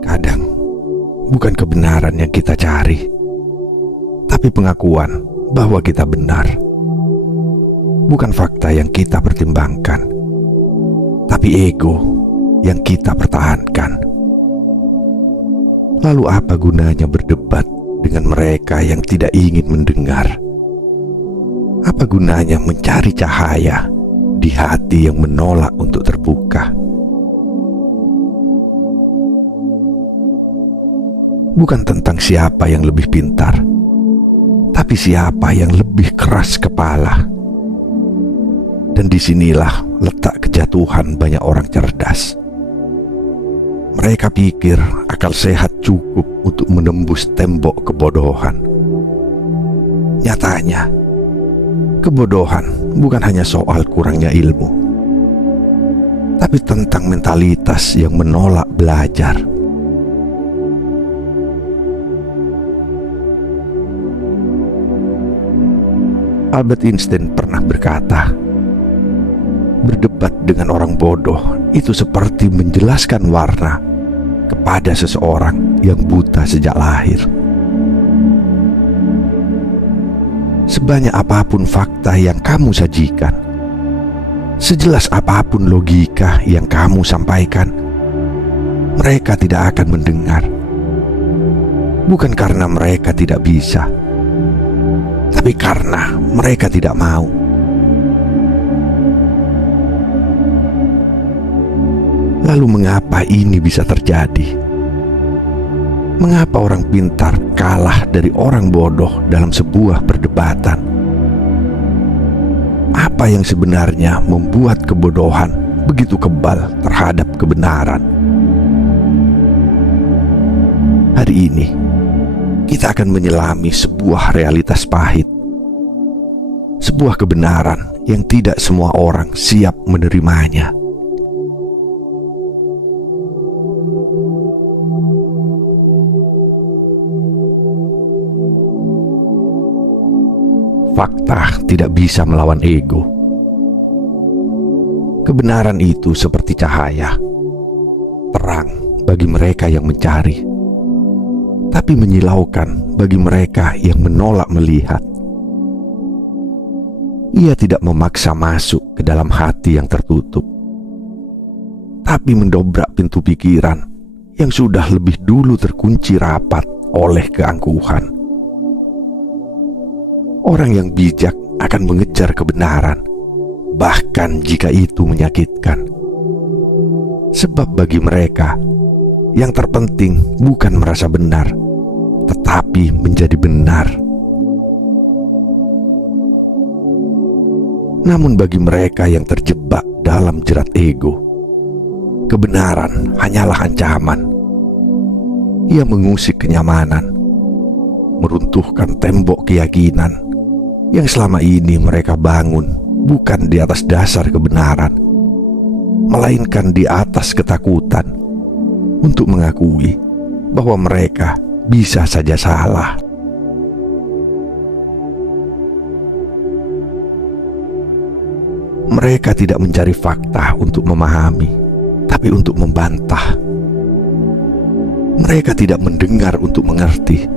Kadang bukan kebenaran yang kita cari, tapi pengakuan bahwa kita benar. Bukan fakta yang kita pertimbangkan, tapi ego yang kita pertahankan. Lalu apa gunanya berdebat dengan mereka yang tidak ingin mendengar? Apa gunanya mencari cahaya di hati yang menolak untuk terbuka? Bukan tentang siapa yang lebih pintar, tapi siapa yang lebih keras kepala. Dan disinilah letak kejatuhan banyak orang cerdas. Mereka pikir akal sehat cukup untuk menembus tembok kebodohan. Nyatanya, kebodohan bukan hanya soal kurangnya ilmu, tapi tentang mentalitas yang menolak belajar. Albert Einstein pernah berkata, berdebat dengan orang bodoh itu seperti menjelaskan warna kepada seseorang yang buta sejak lahir. Sebanyak apapun fakta yang kamu sajikan, sejelas apapun logika yang kamu sampaikan, mereka tidak akan mendengar. Bukan karena mereka tidak bisa, tapi karena mereka tidak mau. Lalu mengapa ini bisa terjadi? Mengapa orang pintar kalah dari orang bodoh dalam sebuah perdebatan? Apa yang sebenarnya membuat kebodohan begitu kebal terhadap kebenaran? Hari ini kita akan menyelami sebuah realitas pahit, sebuah kebenaran yang tidak semua orang siap menerimanya. Fakta tidak bisa melawan ego. Kebenaran itu seperti cahaya, terang bagi mereka yang mencari, tapi menyilaukan bagi mereka yang menolak melihat. Ia tidak memaksa masuk ke dalam hati yang tertutup, tapi mendobrak pintu pikiran yang sudah lebih dulu terkunci rapat oleh keangkuhan. Orang yang bijak akan mengejar kebenaran, bahkan jika itu menyakitkan. Sebab bagi mereka, yang terpenting bukan merasa benar, tetapi menjadi benar. Namun bagi mereka yang terjebak dalam jerat ego, kebenaran hanyalah ancaman. Ia mengusik kenyamanan, meruntuhkan tembok keyakinan yang selama ini mereka bangun bukan di atas dasar kebenaran, melainkan di atas ketakutan untuk mengakui bahwa mereka bisa saja salah. Mereka tidak mencari fakta untuk memahami, tapi untuk membantah. Mereka tidak mendengar untuk mengerti,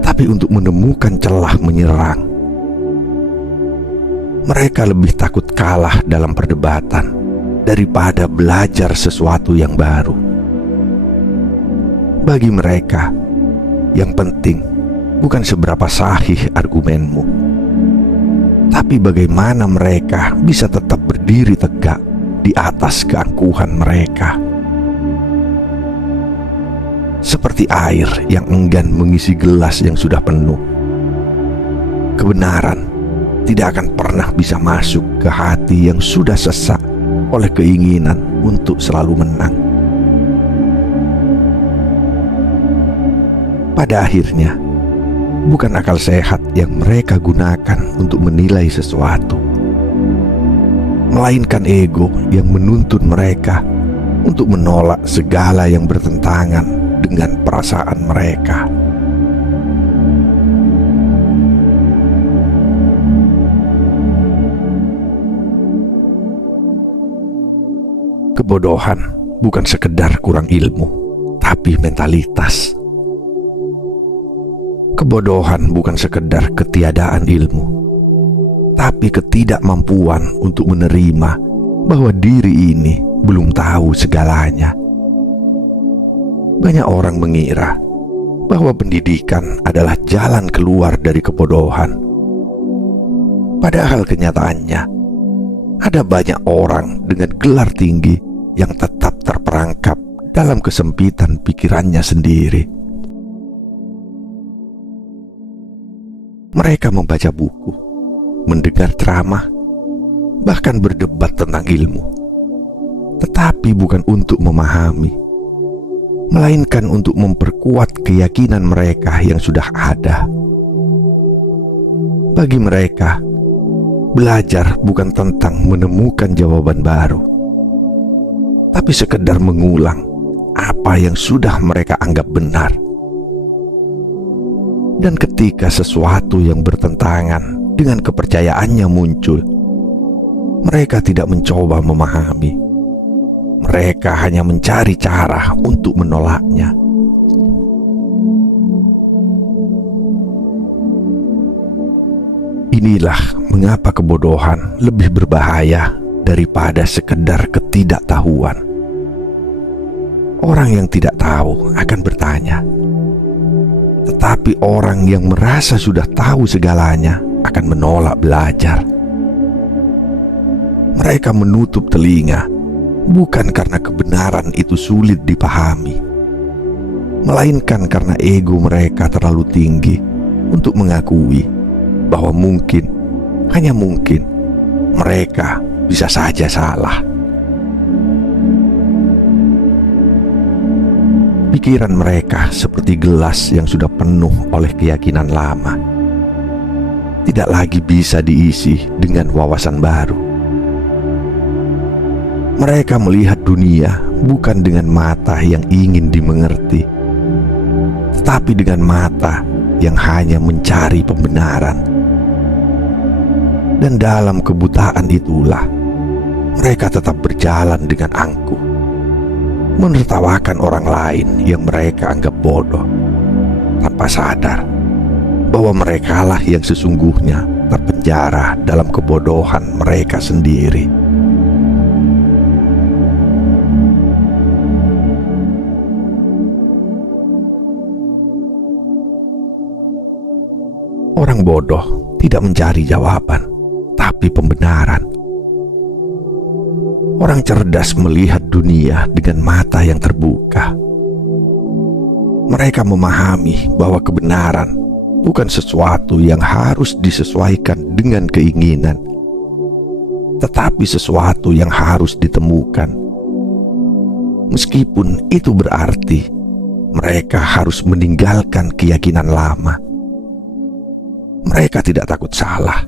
tapi untuk menemukan celah menyerang. Mereka lebih takut kalah dalam perdebatan daripada belajar sesuatu yang baru. Bagi mereka, yang penting bukan seberapa sahih argumenmu, tapi bagaimana mereka bisa tetap berdiri tegak di atas keangkuhan mereka. Seperti air yang enggan mengisi gelas yang sudah penuh, kebenaran tidak akan pernah bisa masuk ke hati yang sudah sesak oleh keinginan untuk selalu menang. Pada akhirnya, bukan akal sehat yang mereka gunakan untuk menilai sesuatu, melainkan ego yang menuntun mereka untuk menolak segala yang bertentangan dengan perasaan mereka. Kebodohan bukan sekedar kurang ilmu, tapi mentalitas. Kebodohan bukan sekedar ketiadaan ilmu, tapi ketidakmampuan untuk menerima bahwa diri ini belum tahu segalanya. Banyak orang mengira bahwa pendidikan adalah jalan keluar dari kebodohan. Padahal kenyataannya, ada banyak orang dengan gelar tinggi yang tetap terperangkap dalam kesempitan pikirannya sendiri. Mereka membaca buku, mendengar ceramah, bahkan berdebat tentang ilmu, tetapi bukan untuk memahami, melainkan untuk memperkuat keyakinan mereka yang sudah ada. Bagi mereka, belajar bukan tentang menemukan jawaban baru, tapi sekedar mengulang apa yang sudah mereka anggap benar. Dan ketika sesuatu yang bertentangan dengan kepercayaannya muncul, mereka tidak mencoba memahami. Mereka hanya mencari cara untuk menolaknya. Inilah mengapa kebodohan lebih berbahaya daripada sekedar ketidaktahuan. Orang yang tidak tahu akan bertanya, tetapi orang yang merasa sudah tahu segalanya akan menolak belajar. Mereka menutup telinga bukan karena kebenaran itu sulit dipahami, melainkan karena ego mereka terlalu tinggi untuk mengakui bahwa mungkin, hanya mungkin, mereka bisa saja salah. Pikiran mereka seperti gelas yang sudah penuh oleh keyakinan lama, tidak lagi bisa diisi dengan wawasan baru. Mereka melihat dunia bukan dengan mata yang ingin dimengerti, tetapi dengan mata yang hanya mencari pembenaran. Dan dalam kebutaan itulah mereka tetap berjalan dengan angkuh, menertawakan orang lain yang mereka anggap bodoh, tanpa sadar bahwa merekalah yang sesungguhnya terpenjara dalam kebodohan mereka sendiri. Orang bodoh tidak mencari jawaban, tapi pembenaran. Orang cerdas melihat dunia dengan mata yang terbuka. Mereka memahami bahwa kebenaran bukan sesuatu yang harus disesuaikan dengan keinginan, tetapi sesuatu yang harus ditemukan. Meskipun itu berarti mereka harus meninggalkan keyakinan lama. Mereka tidak takut salah,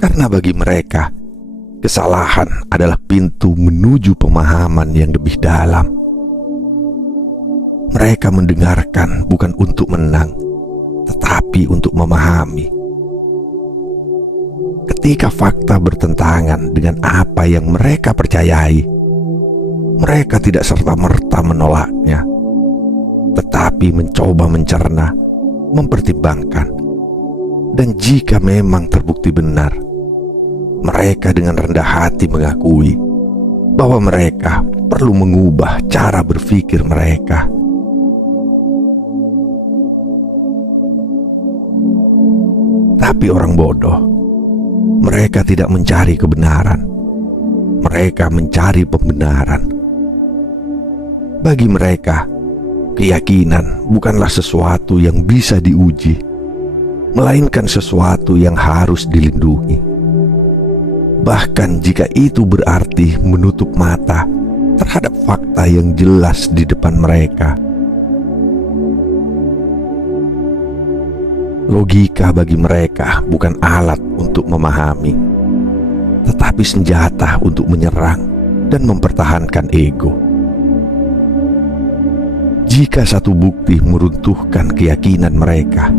karena bagi mereka, kesalahan adalah pintu menuju pemahaman yang lebih dalam. Mereka mendengarkan bukan untuk menang, tetapi untuk memahami. Ketika fakta bertentangan dengan apa yang mereka percayai, mereka tidak serta-merta menolaknya, tetapi mencoba mencerna, mempertimbangkan. Dan jika memang terbukti benar, mereka dengan rendah hati mengakui bahwa mereka perlu mengubah cara berpikir mereka. Tapi orang bodoh, mereka tidak mencari kebenaran, mereka mencari pembenaran. Bagi mereka, keyakinan bukanlah sesuatu yang bisa diuji, melainkan sesuatu yang harus dilindungi. Bahkan jika itu berarti menutup mata terhadap fakta yang jelas di depan mereka. Logika bagi mereka bukan alat untuk memahami, tetapi senjata untuk menyerang dan mempertahankan ego. Jika satu bukti meruntuhkan keyakinan mereka,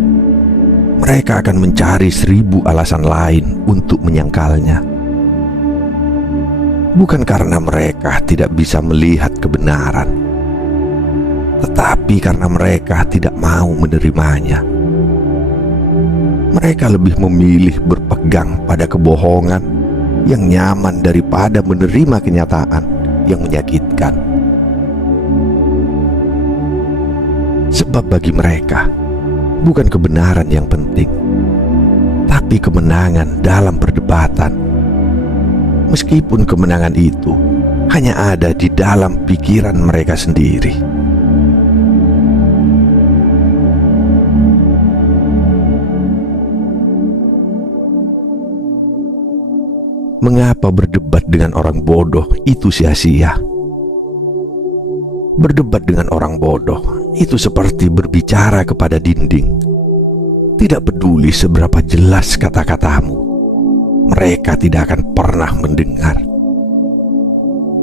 mereka akan mencari 1000 alasan lain untuk menyangkalnya. bukan karena mereka tidak bisa melihat kebenaran, tetapi karena mereka tidak mau menerimanya. Mereka lebih memilih berpegang pada kebohongan yang nyaman daripada menerima kenyataan yang menyakitkan. Sebab bagi mereka, bukan kebenaran yang penting, tapi kemenangan dalam perdebatan. Meskipun kemenangan itu hanya ada di dalam pikiran mereka sendiri. Mengapa berdebat dengan orang bodoh itu sia-sia? Berdebat dengan orang bodoh itu seperti berbicara kepada dinding. Tidak peduli seberapa jelas kata-katamu, mereka tidak akan pernah mendengar.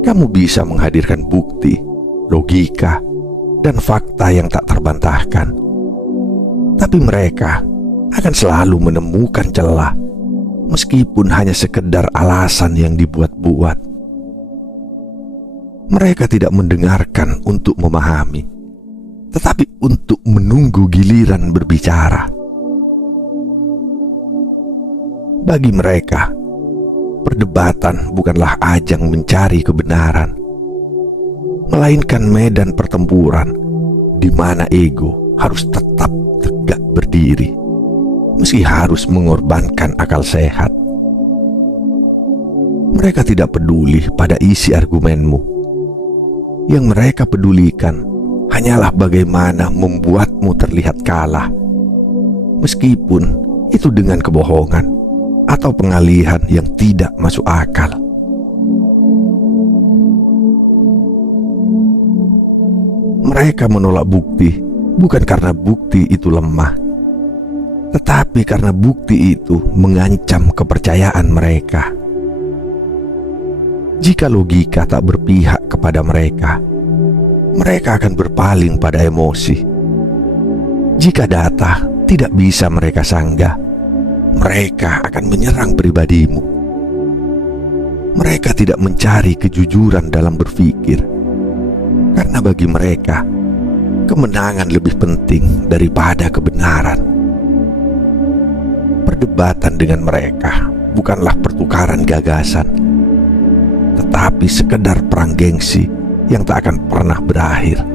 Kamu bisa menghadirkan bukti, logika, dan fakta yang tak terbantahkan, tapi mereka akan selalu menemukan celah, meskipun hanya sekedar alasan yang dibuat-buat. Mereka tidak mendengarkan untuk memahami, tetapi untuk menunggu giliran berbicara. Bagi mereka, perdebatan bukanlah ajang mencari kebenaran, melainkan medan pertempuran di mana ego harus tetap tegak berdiri, meski harus mengorbankan akal sehat. Mereka tidak peduli pada isi argumenmu. Yang mereka pedulikan hanyalah bagaimana membuatmu terlihat kalah, meskipun itu dengan kebohongan atau pengalihan yang tidak masuk akal. Mereka menolak bukti bukan karena bukti itu lemah, tetapi karena bukti itu mengancam kepercayaan mereka. Jika logika tak berpihak kepada mereka, mereka akan berpaling pada emosi. Jika data tidak bisa mereka sanggah, mereka akan menyerang pribadimu. Mereka tidak mencari kejujuran dalam berpikir, karena bagi mereka, kemenangan lebih penting daripada kebenaran. Perdebatan dengan mereka bukanlah pertukaran gagasan, tetapi sekedar perang gengsi yang tak akan pernah berakhir.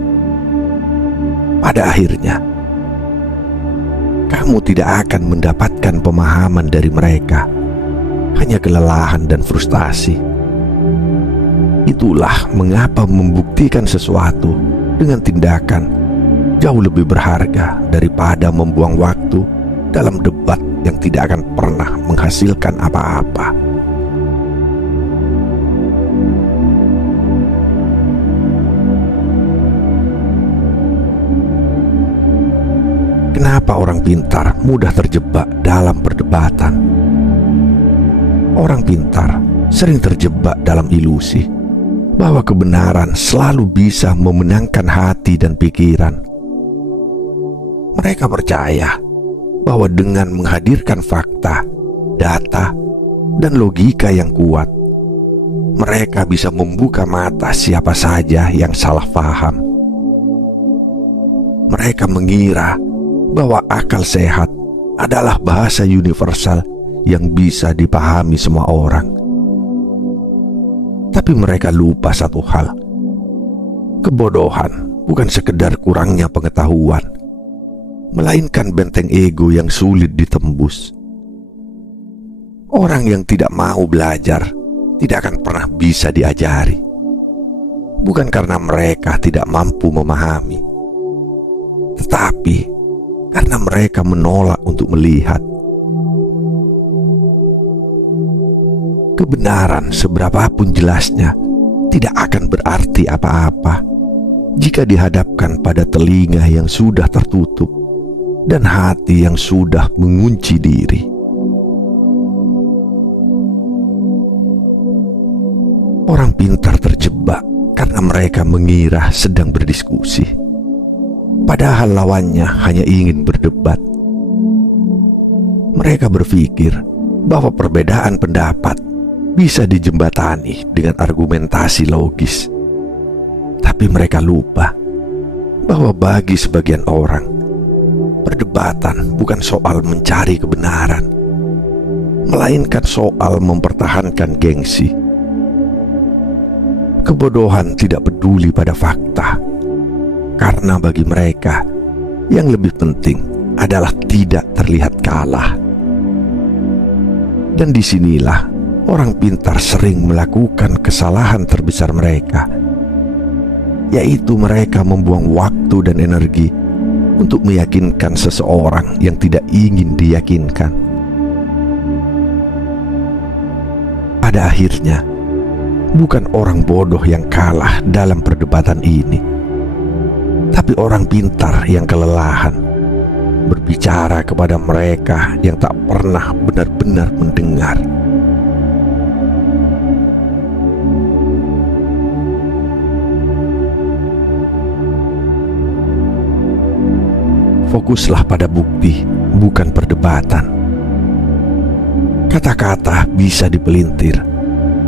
Pada akhirnya, kamu tidak akan mendapatkan pemahaman dari mereka, hanya kelelahan dan frustasi. Itulah mengapa membuktikan sesuatu dengan tindakan jauh lebih berharga daripada membuang waktu dalam debat yang tidak akan pernah menghasilkan apa-apa. Kenapa orang pintar mudah terjebak dalam perdebatan? Orang pintar sering terjebak dalam ilusi bahwa kebenaran selalu bisa memenangkan hati dan pikiran. Mereka percaya bahwa dengan menghadirkan fakta, data, dan logika yang kuat, mereka bisa membuka mata siapa saja yang salah paham. Mereka mengira bahwa akal sehat adalah bahasa universal yang bisa dipahami semua orang. Tapi mereka lupa satu hal. Kebodohan bukan sekedar kurangnya pengetahuan, melainkan benteng ego yang sulit ditembus. Orang yang tidak mau belajar tidak akan pernah bisa diajari. Bukan karena mereka tidak mampu memahami, tetapi karena mereka menolak untuk melihat. Kebenaran seberapapun jelasnya tidak akan berarti apa-apa jika dihadapkan pada telinga yang sudah tertutup dan hati yang sudah mengunci diri. Orang pintar terjebak karena mereka mengira sedang berdiskusi, padahal lawannya hanya ingin berdebat. Mereka berpikir bahwa perbedaan pendapat bisa dijembatani dengan argumentasi logis. Tapi mereka lupa bahwa bagi sebagian orang, perdebatan bukan soal mencari kebenaran, melainkan soal mempertahankan gengsi. Kebodohan tidak peduli pada fakta, karena bagi mereka yang lebih penting adalah tidak terlihat kalah. Dan disinilah orang pintar sering melakukan kesalahan terbesar mereka, yaitu mereka membuang waktu dan energi untuk meyakinkan seseorang yang tidak ingin diyakinkan. Pada akhirnya, bukan orang bodoh yang kalah dalam perdebatan ini, tapi orang pintar yang kelelahan berbicara kepada mereka yang tak pernah benar-benar mendengar. Fokuslah pada bukti, bukan perdebatan. Kata-kata bisa dipelintir,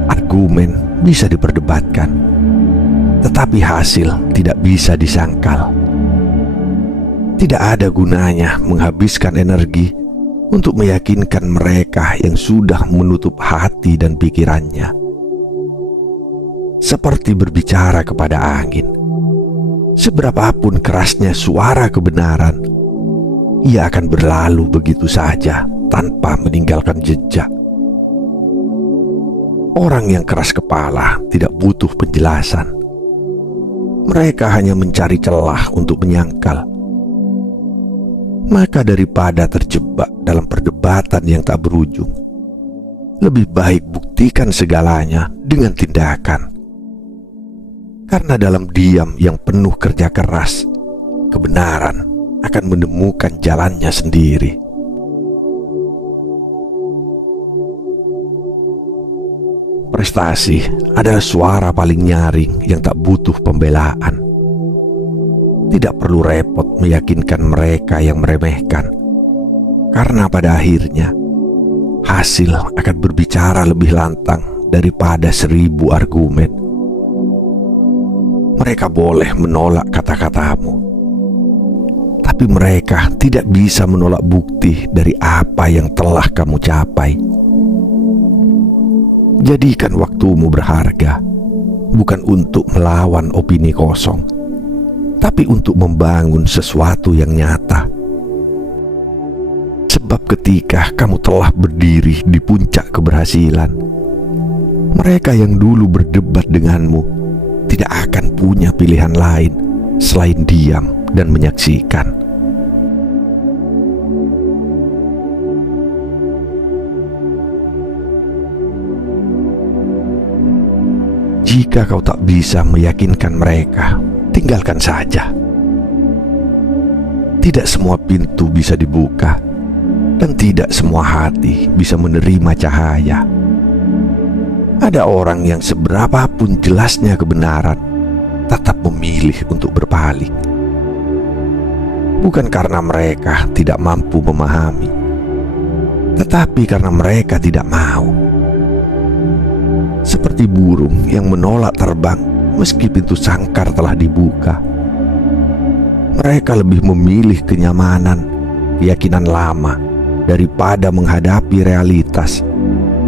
argumen bisa diperdebatkan, tetapi hasil tidak bisa disangkal. Tidak ada gunanya menghabiskan energi untuk meyakinkan mereka yang sudah menutup hati dan pikirannya. Seperti berbicara kepada angin, seberapapun kerasnya suara kebenaran, ia akan berlalu begitu saja tanpa meninggalkan jejak. Orang yang keras kepala tidak butuh penjelasan. Mereka hanya mencari celah untuk menyangkal. Maka daripada terjebak dalam perdebatan yang tak berujung, lebih baik buktikan segalanya dengan tindakan. Karena dalam diam yang penuh kerja keras, kebenaran akan menemukan jalannya sendiri. Prestasi adalah suara paling nyaring yang tak butuh pembelaan. Tidak perlu repot meyakinkan mereka yang meremehkan, karena pada akhirnya hasil akan berbicara lebih lantang daripada 1000 argumen. Mereka boleh menolak kata-katamu, tapi mereka tidak bisa menolak bukti dari apa yang telah kamu capai. Jadikan waktumu berharga, bukan untuk melawan opini kosong, tapi untuk membangun sesuatu yang nyata. Sebab ketika kamu telah berdiri di puncak keberhasilan, mereka yang dulu berdebat denganmu tidak akan punya pilihan lain selain diam dan menyaksikan. Jika kau tak bisa meyakinkan mereka, tinggalkan saja. Tidak semua pintu bisa dibuka, dan tidak semua hati bisa menerima cahaya. Ada orang yang seberapapun jelasnya kebenaran, tetap memilih untuk berpaling. Bukan karena mereka tidak mampu memahami, tetapi karena mereka tidak mau. Seperti burung yang menolak terbang meski pintu sangkar telah dibuka. Mereka lebih memilih kenyamanan, keyakinan lama, daripada menghadapi realitas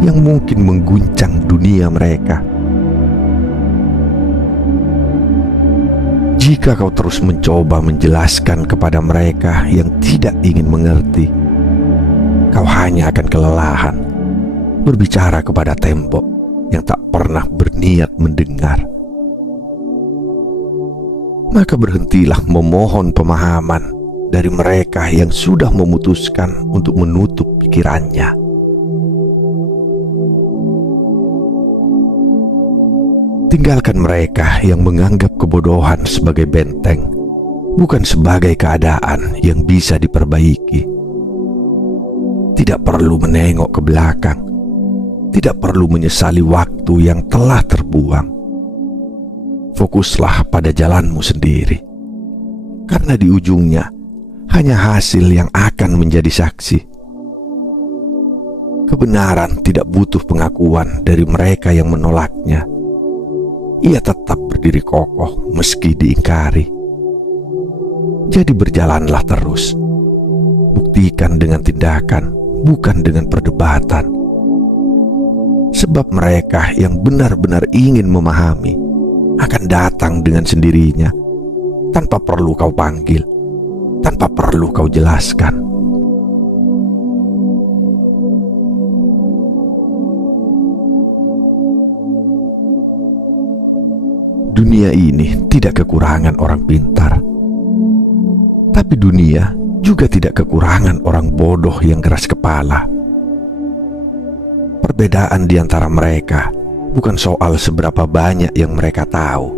yang mungkin mengguncang dunia mereka. Jika kau terus mencoba menjelaskan kepada mereka yang tidak ingin mengerti, kau hanya akan kelelahan berbicara kepada tembok yang tak pernah berniat mendengar. Maka berhentilah memohon pemahaman dari mereka yang sudah memutuskan untuk menutup pikirannya. Tinggalkan mereka yang menganggap kebodohan sebagai benteng, bukan sebagai keadaan yang bisa diperbaiki. Tidak perlu menengok ke belakang, tidak perlu menyesali waktu yang telah terbuang. Fokuslah pada jalanmu sendiri, karena di ujungnya hanya hasil yang akan menjadi saksi. Kebenaran tidak butuh pengakuan dari mereka yang menolaknya. Ia tetap berdiri kokoh meski diingkari. Jadi berjalanlah terus. Buktikan dengan tindakan, bukan dengan perdebatan. Sebab mereka yang benar-benar ingin memahami akan datang dengan sendirinya, tanpa perlu kau panggil, tanpa perlu kau jelaskan. Dunia ini tidak kekurangan orang pintar, tapi dunia juga tidak kekurangan orang bodoh yang keras kepala. Perbedaan di antara mereka bukan soal seberapa banyak yang mereka tahu,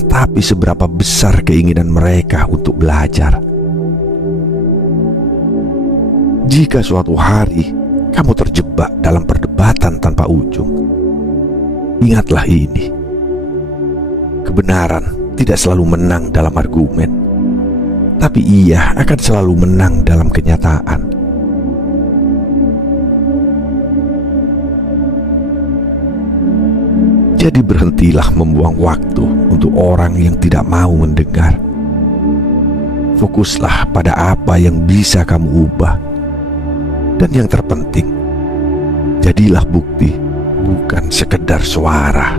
tetapi seberapa besar keinginan mereka untuk belajar. Jika suatu hari kamu terjebak dalam perdebatan tanpa ujung, ingatlah ini: kebenaran tidak selalu menang dalam argumen, tapi ia akan selalu menang dalam kenyataan. Jadi berhentilah membuang waktu untuk orang yang tidak mau mendengar. Fokuslah pada apa yang bisa kamu ubah. Dan yang terpenting, jadilah bukti, bukan sekedar suara.